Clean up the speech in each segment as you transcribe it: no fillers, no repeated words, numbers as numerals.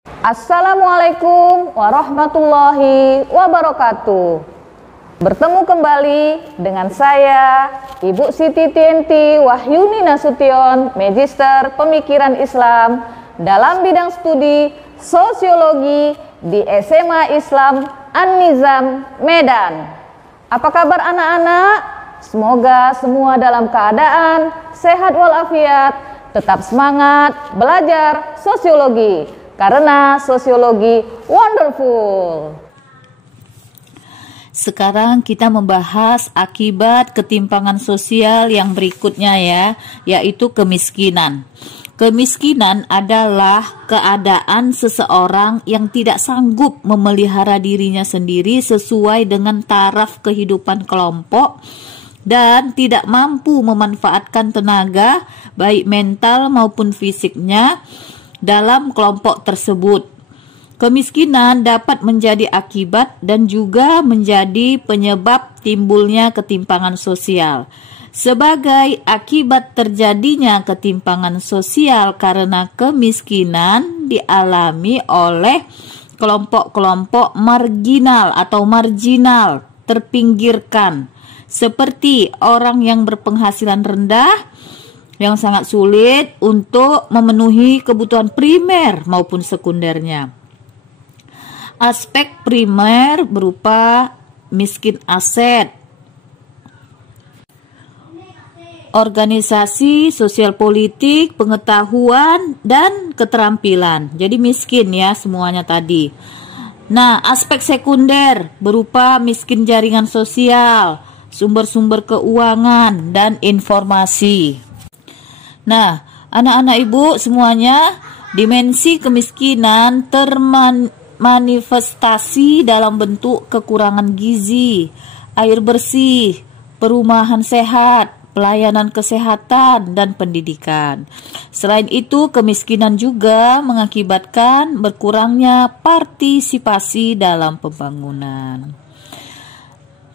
Assalamualaikum warahmatullahi wabarakatuh. Bertemu kembali dengan saya, Ibu Siti Tienti Wahyuni Nasution, Magister Pemikiran Islam dalam bidang studi Sosiologi di SMA Islam An-Nizam, Medan. Apa kabar anak-anak? Semoga semua dalam keadaan sehat walafiat, tetap semangat belajar sosiologi, karena sosiologi wonderful. Sekarang kita membahas akibat ketimpangan sosial yang berikutnya ya, yaitu kemiskinan. Kemiskinan adalah keadaan seseorang yang tidak sanggup memelihara dirinya sendiri sesuai dengan taraf kehidupan kelompok dan tidak mampu memanfaatkan tenaga baik mental maupun fisiknya dalam kelompok tersebut. Kemiskinan dapat menjadi akibat dan juga menjadi penyebab timbulnya ketimpangan sosial. Sebagai akibat terjadinya ketimpangan sosial karena kemiskinan dialami oleh kelompok-kelompok marginal atau marginal, terpinggirkan, seperti orang yang berpenghasilan rendah, yang sangat sulit untuk memenuhi kebutuhan primer maupun sekundernya. Aspek primer berupa miskin aset, organisasi, sosial politik, pengetahuan, dan keterampilan. Jadi miskin ya semuanya tadi. Nah, aspek sekunder berupa miskin jaringan sosial, sumber-sumber keuangan, dan informasi. Nah, anak-anak ibu semuanya, dimensi kemiskinan manifestasi dalam bentuk kekurangan gizi, air bersih, perumahan sehat, pelayanan kesehatan, dan pendidikan. Selain itu, kemiskinan juga mengakibatkan berkurangnya partisipasi dalam pembangunan.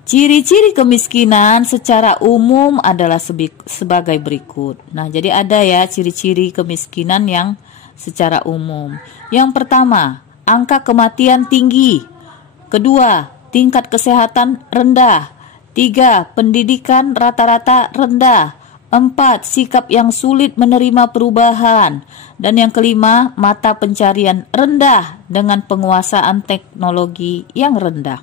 Ciri-ciri kemiskinan secara umum adalah sebagai berikut. Nah, jadi ada ya ciri-ciri kemiskinan yang secara umum. Yang pertama, angka kematian tinggi. Kedua, tingkat kesehatan rendah. 3, pendidikan rata-rata rendah. 4, sikap yang sulit menerima perubahan. Dan yang kelima, mata pencarian rendah dengan penguasaan teknologi yang rendah.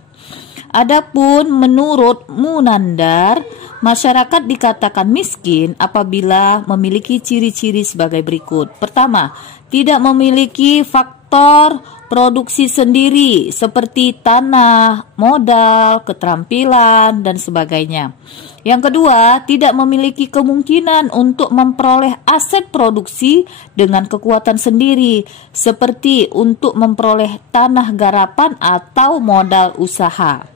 Adapun menurut Munandar, masyarakat dikatakan miskin apabila memiliki ciri-ciri sebagai berikut. Pertama, tidak memiliki faktor produksi sendiri seperti tanah, modal, keterampilan, dan sebagainya. Yang kedua, tidak memiliki kemungkinan untuk memperoleh aset produksi dengan kekuatan sendiri, seperti untuk memperoleh tanah garapan atau modal usaha.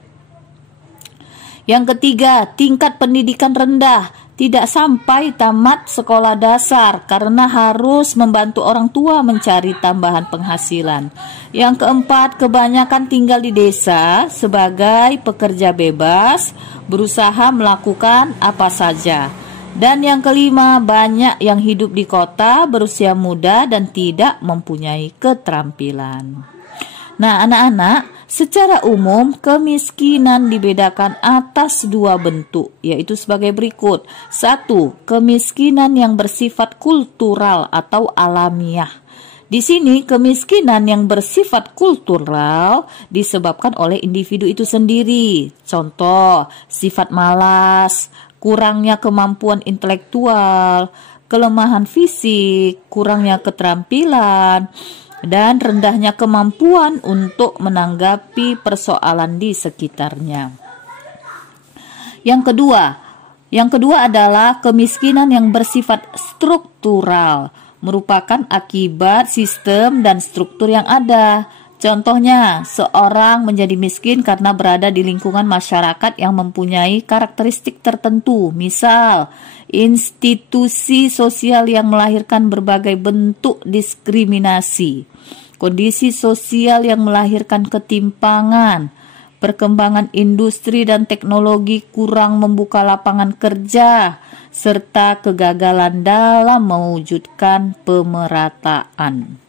Yang ketiga, tingkat pendidikan rendah, tidak sampai tamat sekolah dasar karena harus membantu orang tua mencari tambahan penghasilan. Yang keempat, kebanyakan tinggal di desa sebagai pekerja bebas, berusaha melakukan apa saja. Dan yang kelima, banyak yang hidup di kota, berusia muda dan tidak mempunyai keterampilan. Nah, anak-anak, secara umum kemiskinan dibedakan atas dua bentuk, yaitu sebagai berikut. 1. Kemiskinan yang bersifat kultural atau alamiah. Di sini kemiskinan yang bersifat kultural disebabkan oleh individu itu sendiri. Contoh, sifat malas, kurangnya kemampuan intelektual, kelemahan fisik, kurangnya keterampilan, dan rendahnya kemampuan untuk menanggapi persoalan di sekitarnya. Yang kedua adalah kemiskinan yang bersifat struktural, merupakan akibat sistem dan struktur yang ada. Contohnya, seorang menjadi miskin karena berada di lingkungan masyarakat yang mempunyai karakteristik tertentu, misal institusi sosial yang melahirkan berbagai bentuk diskriminasi, kondisi sosial yang melahirkan ketimpangan, perkembangan industri dan teknologi kurang membuka lapangan kerja, serta kegagalan dalam mewujudkan pemerataan.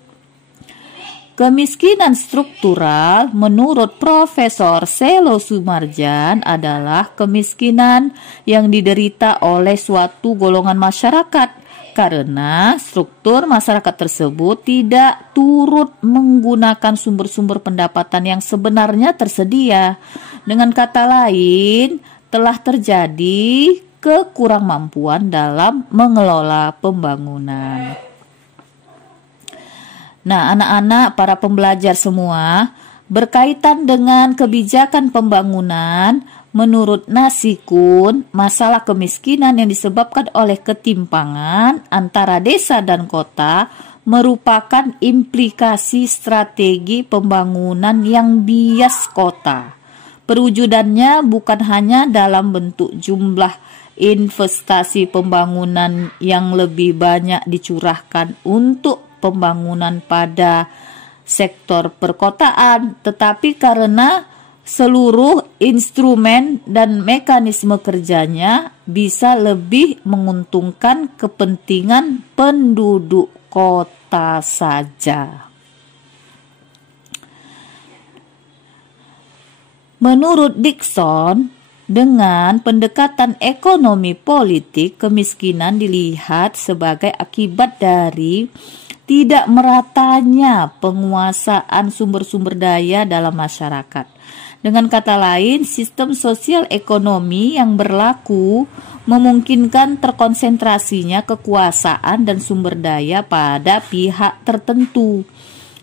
Kemiskinan struktural menurut Profesor Selo Sumarjan adalah kemiskinan yang diderita oleh suatu golongan masyarakat karena struktur masyarakat tersebut tidak turut menggunakan sumber-sumber pendapatan yang sebenarnya tersedia. Dengan kata lain, telah terjadi kekurangmampuan dalam mengelola pembangunan. Nah, anak-anak, para pembelajar semua, berkaitan dengan kebijakan pembangunan, menurut Nasikun, masalah kemiskinan yang disebabkan oleh ketimpangan antara desa dan kota merupakan implikasi strategi pembangunan yang bias kota. Perwujudannya bukan hanya dalam bentuk jumlah investasi pembangunan yang lebih banyak dicurahkan untuk pembangunan pada sektor perkotaan, tetapi karena seluruh instrumen dan mekanisme kerjanya bisa lebih menguntungkan kepentingan penduduk kota saja. Menurut Dickson, dengan pendekatan ekonomi politik, kemiskinan dilihat sebagai akibat dari tidak meratanya penguasaan sumber-sumber daya dalam masyarakat. Dengan kata lain, sistem sosial ekonomi yang berlaku memungkinkan terkonsentrasinya kekuasaan dan sumber daya pada pihak tertentu.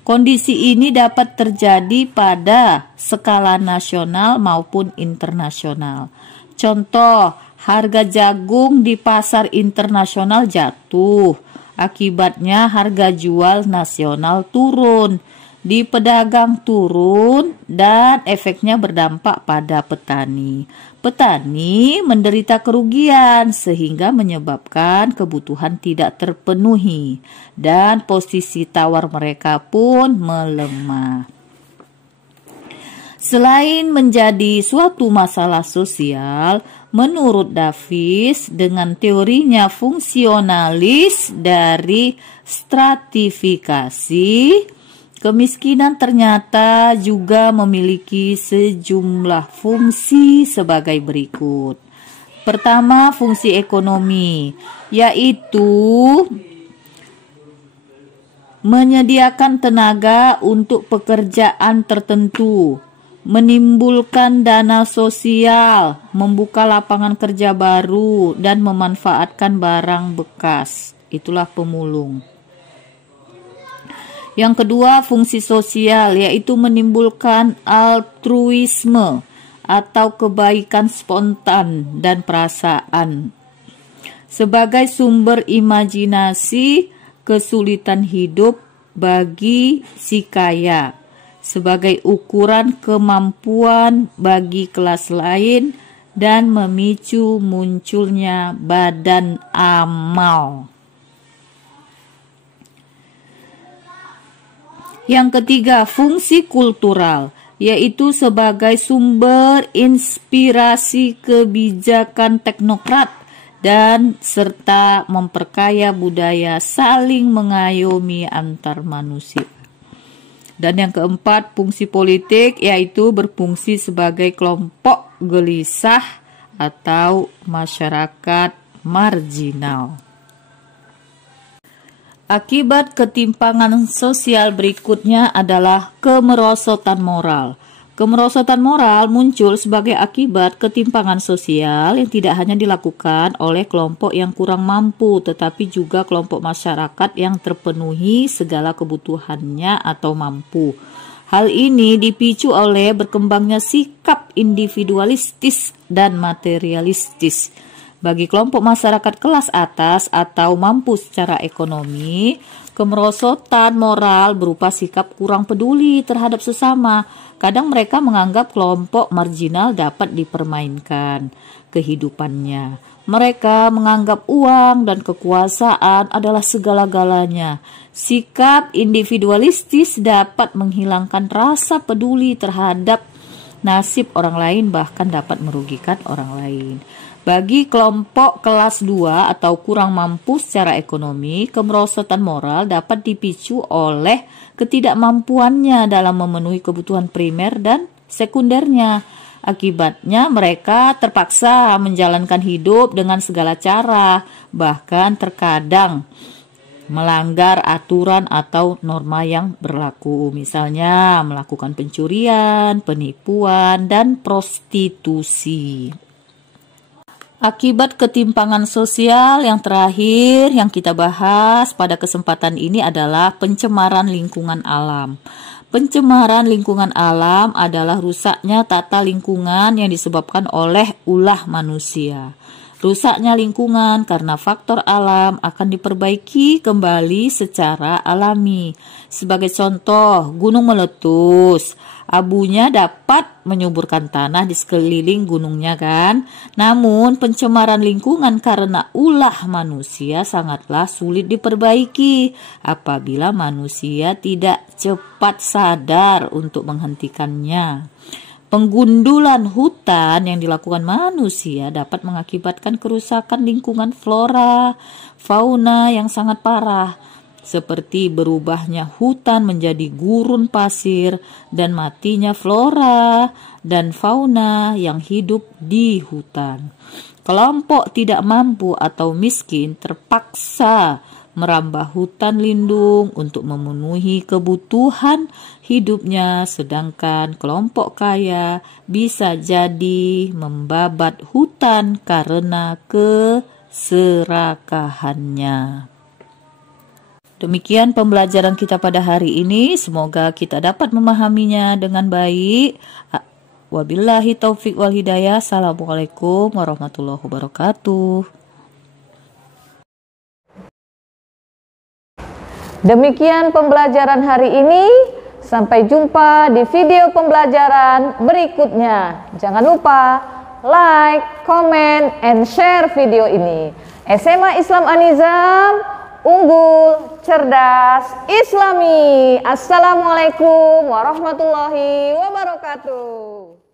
Kondisi ini dapat terjadi pada skala nasional maupun internasional. Contoh, harga jagung di pasar internasional jatuh. Akibatnya harga jual nasional turun, di pedagang turun, dan efeknya berdampak pada petani. Petani menderita kerugian sehingga menyebabkan kebutuhan tidak terpenuhi dan posisi tawar mereka pun melemah. Selain menjadi suatu masalah sosial, menurut Davis, dengan teorinya fungsionalis dari stratifikasi, kemiskinan ternyata juga memiliki sejumlah fungsi sebagai berikut. Pertama, fungsi ekonomi, yaitu menyediakan tenaga untuk pekerjaan tertentu, menimbulkan dana sosial, membuka lapangan kerja baru, dan memanfaatkan barang bekas. Itulah pemulung. Yang kedua, fungsi sosial, yaitu menimbulkan altruisme atau kebaikan spontan dan perasaan sebagai sumber imajinasi kesulitan hidup bagi si kaya, sebagai ukuran kemampuan bagi kelas lain, dan memicu munculnya badan amal. Yang ketiga, fungsi kultural, yaitu sebagai sumber inspirasi kebijakan teknokrat dan serta memperkaya budaya saling mengayomi antar manusia. Dan yang keempat, fungsi politik, yaitu berfungsi sebagai kelompok gelisah atau masyarakat marginal. Akibat ketimpangan sosial berikutnya adalah kemerosotan moral. Kemerosotan moral muncul sebagai akibat ketimpangan sosial yang tidak hanya dilakukan oleh kelompok yang kurang mampu, tetapi juga kelompok masyarakat yang terpenuhi segala kebutuhannya atau mampu. Hal ini dipicu oleh berkembangnya sikap individualistis dan materialistis. Bagi kelompok masyarakat kelas atas atau mampu secara ekonomi, kemerosotan moral berupa sikap kurang peduli terhadap sesama. Kadang mereka menganggap kelompok marginal dapat dipermainkan kehidupannya. Mereka menganggap uang dan kekuasaan adalah segala-galanya. Sikap individualistis dapat menghilangkan rasa peduli terhadap nasib orang lain, bahkan dapat merugikan orang lain. Bagi kelompok kelas 2 atau kurang mampu secara ekonomi, kemerosotan moral dapat dipicu oleh ketidakmampuannya dalam memenuhi kebutuhan primer dan sekundernya. Akibatnya mereka terpaksa menjalankan hidup dengan segala cara, bahkan terkadang melanggar aturan atau norma yang berlaku, misalnya melakukan pencurian, penipuan, dan prostitusi. Akibat ketimpangan sosial yang terakhir yang kita bahas pada kesempatan ini adalah pencemaran lingkungan alam. Pencemaran lingkungan alam adalah rusaknya tata lingkungan yang disebabkan oleh ulah manusia. Rusaknya lingkungan karena faktor alam akan diperbaiki kembali secara alami. Sebagai contoh, gunung meletus. Abunya dapat menyuburkan tanah di sekeliling gunungnya kan. Namun pencemaran lingkungan karena ulah manusia sangatlah sulit diperbaiki apabila manusia tidak cepat sadar untuk menghentikannya. Penggundulan hutan yang dilakukan manusia dapat mengakibatkan kerusakan lingkungan flora, fauna yang sangat parah, seperti berubahnya hutan menjadi gurun pasir dan matinya flora dan fauna yang hidup di hutan. Kelompok tidak mampu atau miskin terpaksa merambah hutan lindung untuk memenuhi kebutuhan hidupnya, sedangkan kelompok kaya bisa jadi membabat hutan karena keserakahannya. Demikian pembelajaran kita pada hari ini. Semoga kita dapat memahaminya dengan baik. Wabillahi taufik wal hidayah. Assalamualaikum warahmatullahi wabarakatuh. Demikian pembelajaran hari ini. Sampai jumpa di video pembelajaran berikutnya. Jangan lupa like, comment, and share video ini. SMA Islam An-Nizam, unggul, cerdas, islami. Assalamualaikum warahmatullahi wabarakatuh.